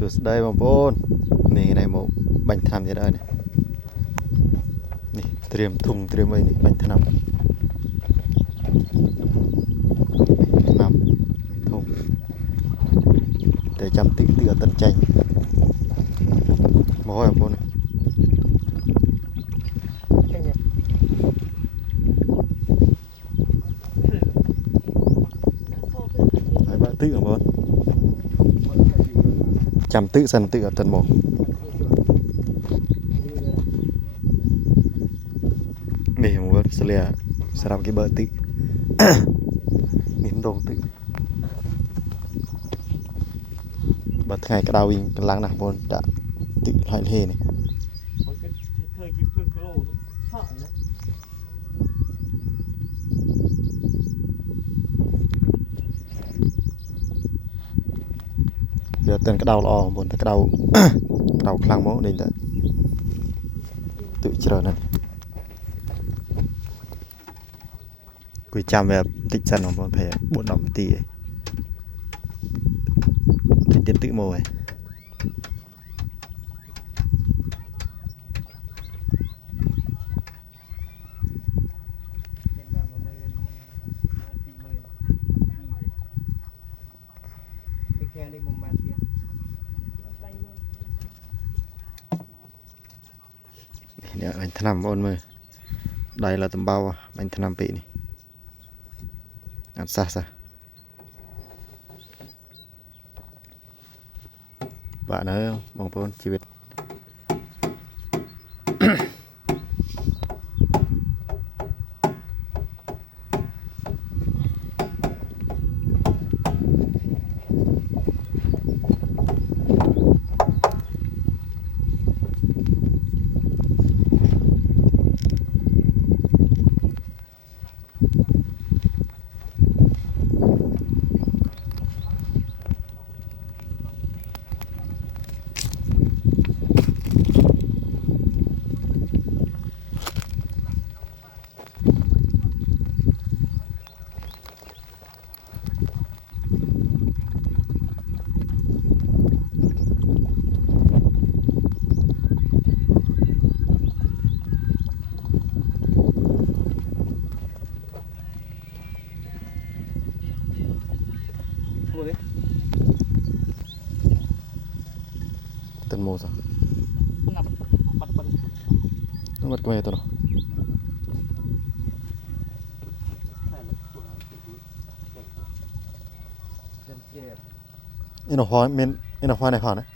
สุดได้บางปูนนี่ในหมูบันทำจะได้นี่เตรียมทุ่งเตรียมไว้นี่บันทำนำทุ่งđể chăm tự tự tận tranh mỏi bangปูนphải bạn tự bangปูนchăm tự sân tự ở tận mồนี่ผมว่าเสียสลับกี่เบอร์ตินิ้นตรงติบัดไงกระดาวิงกำลังหนักบนจะติหายเทนี่เดี๋ยวเต้นกระดาวรอบนแต่กระดาวกระดาวคลังมั้งนี่แหละtựเจริญนั่นกุยจำแบบติดสันของบอลแพ้บนดอกตีติดเด็ดตึกโมยเนี่ยanhถนำบอลมือได้ละตำเบาanhถนำปีนี่อันซะบ้านเนอะมองพ้นชีวิตต้นโมซะต้องมัดกระเมตัวเนาะอินโนฮอยเมนอินโนฮอยในผ่านนะ